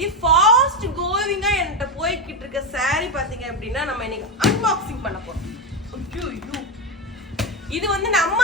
இது ஃபாஸ்ட் கோவிங்கா என்கிட்ட போய்கிட்டு இருக்க சாரி பாத்தீங்க அப்படின்னா நம்ம இன்னைக்கு அன்பாக்சிங் பண்ண போறோம். இது வந்து நம்ம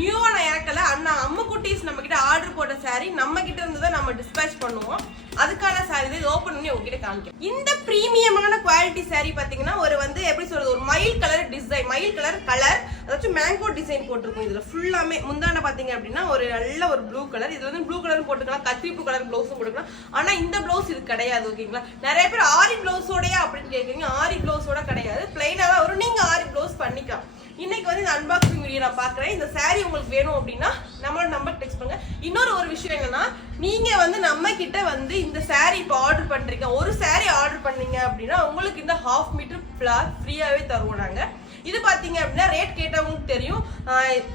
நியூவா நான் இறக்கல. அண்ணா அம்மு குட்டீஸ் நம்ம கிட்ட ஆர்டர் போட்ட சாரி நம்ம கிட்ட இருந்து தான் நம்ம டிஸ்பேச் பண்ணுவோம். அதுக்கான saree இது ஓப்பன் பண்ணி உங்ககிட்ட காமிக்கும் இந்த ப்ரீமியமான குவாலிட்டி சாரி பாத்தீங்கன்னா ஒரு வந்து எப்படி சொல்றது ஒரு மயில் கலர் டிசைன் மயில் கலர் கலர் அதாச்சும் மேங்கோ டிசைன் போட்டிருக்கும் இதுல. ஃபுல்லாமே முந்தான பாத்தீங்க அப்படின்னா ஒரு நல்ல ஒரு ப்ளூ கலர் இதுல வந்து ப்ளூ கலர் போட்டுக்கலாம் கத்திரிப்பு கலர் ப்ளவுஸும் போட்டுக்கலாம். ஆனா இந்த ப்ளவுஸ் இது கிடையாது ஓகேங்களா? நிறைய பேர் ஆரி ப்ளவுஸோடயா அப்படின்னு கேட்குறீங்க ஆரி ப்ளவுஸோட கிடையாது. பிளைனா தான் வரும். நீங்க ஆரி ப்ளவுஸ் பண்ணிக்கலாம். இன்னைக்கு வந்து இந்த அன்பாக்சிங் வீடியோ நான் பார்க்குறேன் இந்த saree உங்களுக்கு வேணும் அப்படின்னா நம்மளோட நம்பர் டெக்ஸ்ட் பண்ணுங்க. இன்னொரு ஒரு விஷயம் என்னன்னா நீங்க வந்து நம்ம கிட்ட வந்து இந்த saree இப்போ ஆர்டர் பண்றீங்க. ஒரு saree ஆர்டர் பண்ணீங்க அப்படின்னா உங்களுக்கு இந்த ஹாஃப் மீட்டர் ஃபிளார் ஃப்ரீயாவே தருவோம் நாங்கள் இது பாத்தீங்க அப்படின்னா ரேட் கேட்டவங்களுக்கு தெரியும்.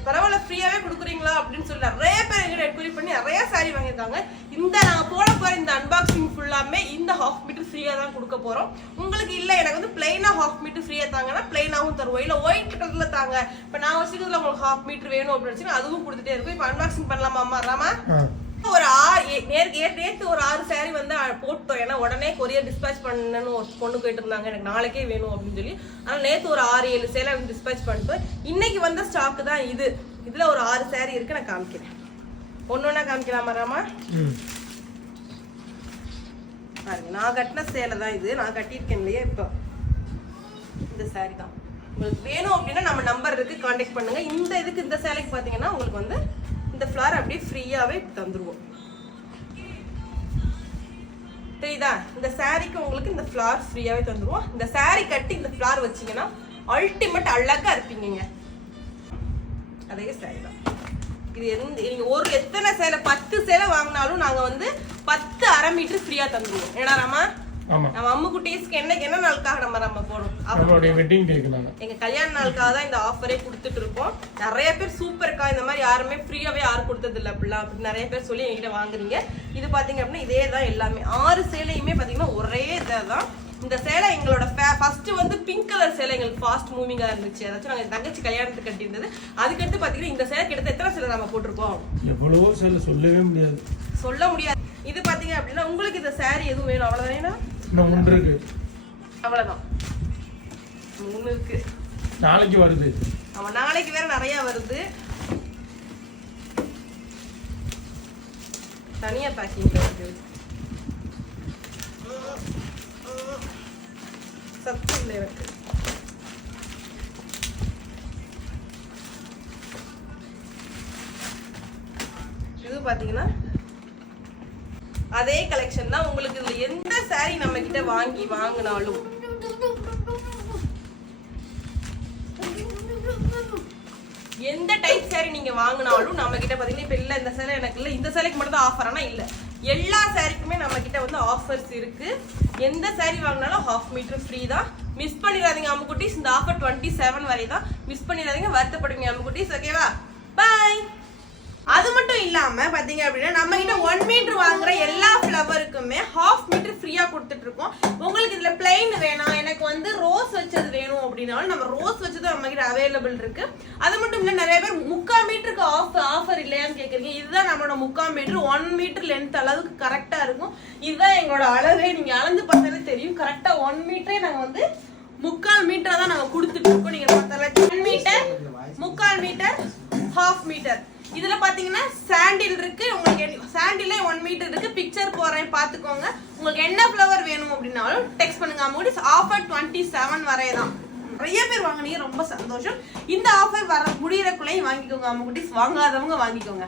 பரவாயில்ல ஃப்ரீயாவே கொடுக்குறீங்களா அப்படின்னு சொல்லி நிறைய பேர் எங்கிட்ட என்கொயரி பண்ணி நிறைய saree வாங்கியிருக்காங்க. இந்த நான் போட போற இந்த அன்பாக்சிங் ஃபுல்லாமே இந்த ஹாஃப் மீட்டர் ஃப்ரீயா தான் கொடுக்க போறோம். உங்களுக்கு இல்ல எனக்கு வந்து பிளைனா ஹாஃப் மீட்டர் ஃப்ரீயா தாங்கன்னா பிளைனாவும் தருவோம். இல்ல ஒயிட் கலர்ல தாங்க. இப்ப நான் வச்சுக்கிறதுல உங்களுக்கு ஹாஃப் மீட்டர் வேணும் அப்படின்னு வச்சுன்னா அதுவும் கொடுத்துட்டே இருக்கும். இப்ப அன்பாக்சிங் பண்ணலாமா ராமா? ஒரு நேத்து ஒரு ஆறு saree வந்து போட்டோம். ஏன்னா உடனே கொரியர் டிஸ்பேச் பண்ணணும்னு ஒரு பொண்ணு போயிட்டு இருந்தாங்க எனக்கு நாளைக்கே வேணும் அப்படின்னு சொல்லி. அதனால நேத்து ஒரு ஆறு ஏழு சேலை டிஸ்பேச் பண்ணிட்டு இன்னைக்கு வந்த ஸ்டாக் தான் இது. இதுல ஒரு ஆறு saree இருக்கு. நான் காமிக்கிறேன். ஒண்ணு ஒண்ணா காமிக்கலாமா ராமா? பாருங்க நான் கட்டின சேலை தான் இது. நான் கட்டியிருக்கேன் இல்லையா இப்போ? இந்த saree தான். உங்களுக்கு வேணும் அப்படின்னா நம்ம நம்பர் இருக்கு. காண்டாக்ட் பண்ணுங்க. இந்த இதுக்கு இந்த சேலைக்கு பாத்தீங்கன்னா உங்களுக்கு வந்து இந்த ஃப்ளார் அப்படியே ஃப்ரீயாவே தந்துருவோம். தெரியுதா இந்த சாரிக்கு உங்களுக்கு இந்த ஃப்ளார் ஃப்ரீயாவே தந்துருவோம். இந்த saree கட்டி இந்த ஃப்ளார் வச்சீங்கன்னா அல்டிமேட் அழகா இருப்பீங்கங்க. அதே saree தான். இது எந்த நீங்க ஒரு எத்தனை சேலை பத்து சேலை வாங்கினாலும் நாங்க வந்து பத்து அரை மீட்டர் ஃப்ரீயா தந்துருவோம். ஏன்னா நம்ம அம்மு குட்டீஸ்க்கு என்ன என்ன நாளுக்காக நம்ம நம்ம நம்மளுடைய வெட்டிங் டேக்கு நாங்க. எங்க கல்யாண நாளுக்காக தான் இந்த ஆஃபரே கொடுத்துட்டு இருக்கோம். நிறைய பேர் சூப்பர்க்கா இந்த மாதிரி யாருமே ஃப்ரீயாவே யாரும் கொடுத்தது இல்ல அப்படிலாம். அப்படி நிறைய பேர் சொல்லி என்கிட்ட வாங்குறீங்க. இது பாத்தீங்க அப்படின்னா இதே தான் எல்லாமே. ஆறு சேலையுமே பாத்தீங்கன்னா ஒரே இதான். இந்த சேலை எங்களோட ஃபர்ஸ்ட் வந்து பிங்க் கலர் சேலை எங்களுக்கு ஃபாஸ்ட் மூவிங்கா இருந்துச்சு. அதாச்சும் நாங்க தங்கச்சி கல்யாணத்துக்கு கட்டியிருந்தது. அதுக்கடுத்து பாத்தீங்கன்னா இந்த சேலை கிட்ட எத்தனை சேலை நம்ம போட்டிருக்கோம்? எவ்வளவோ சில சொல்லவே முடியாது. சொல்ல முடியாது. இது பாத்தீங்க அப்படின்னா உங்களுக்கு இந்த saree எதுவும் வேணும். இருக்கு. அவ்வளவுதான். மூணு இருக்கு நாளைக்கு வருது. ஆமா நாளைக்கு வேற நிறைய வருது. தனியா பேக்கிங் வருது சத்து இல்லை எனக்கு. இது பாத்தீங்கன்னா அதே கலெக்ஷன் தான் உங்களுக்கு இதுல எந்த saree நம்ம கிட்ட வாங்கி வாங்கினாலும். எந்த டைப் saree நீங்க வாங்கினாலும் நம்ம கிட்ட பாத்தீங்கன்னா இப்ப இல்ல இந்த சேலை எனக்கு இல்ல இந்த சேலைக்கு மட்டும் தான் ஆஃபர் ஆனா இல்ல. எல்லா சாரிக்குமே நம்ம கிட்ட வந்து ஆஃபர்ஸ் இருக்கு. எந்த சேரீ வாங்கினாலும் ஹாஃப் மீட்டர் ஃப்ரீ தான். மிஸ் பண்ணிடாதீங்க அம்முக்குட்டிஸ். இந்த ஆஃபர் டுவெண்ட்டி செவன் வரை தான் மிஸ் பண்ணிடாதீங்க வருத்தப்படுவீங்க அம்முக்குட்டிஸ். ஓகேவா பாய் அது மட்டும் இல்லாம பாத்தீங்க அப்படின்னா நம்ம கிட்ட ஒன் மீட்டர் வாங்குற எல்லா ஃப்ளவருக்குமே ஹாஃப் மீட்டர் ஃப்ரீயா கொடுத்துட்டு இருக்கோம். உங்களுக்கு இதுல பிளைன் வேணாம் எனக்கு வந்து ரோஸ் வச்சது வேணும் அப்படின்னாலும் நம்ம ரோஸ் வச்சது நம்ம கிட்ட அவைலபிள் இருக்கு. அது மட்டும் இல்ல நிறைய பேர் முக்கால் மீட்டருக்கு ஆஃப் ஆஃபர் இல்லையான்னு கேக்குறீங்க. இதுதான் நம்மளோட முக்கால் மீட்டர் ஒன் மீட்டர் லென்த் அளவுக்கு கரெக்டா இருக்கும். இதுதான் எங்களோட அளவே நீங்க அளந்து பார்த்தாலே தெரியும். கரெக்டா ஒன் மீட்டரே நாங்க வந்து முக்கால் மீட்டரை தான் நாங்க கொடுத்துட்டு இருக்கோம். நீங்க பார்த்தாலே ஒன் மீட்டர் முக்கால் மீட்டர் ஹாஃப் மீட்டர் இதுல பாத்தீங்கன்னா சாண்டில் இருக்கு. உங்களுக்கு சாண்டிலே ஒன் மீட்டர் இருக்கு. பிக்சர் போறேன் பாத்துக்கோங்க. உங்களுக்கு என்ன ஃப்ளவர் வேணும் அப்படின்னாலும் டெக்ஸ்ட் பண்ணுங்க. அமௌண்ட் ஆஃபர் டுவெண்ட்டி செவன் வரைய தான் நிறைய பேர் வாங்குனீங்க ரொம்ப சந்தோஷம். இந்த ஆஃபர் வர முடியறக்குள்ளேயும் வாங்கிக்கோங்க. அம்மா குட்டிஸ் வாங்காதவங்க வாங்கிக்கோங்க.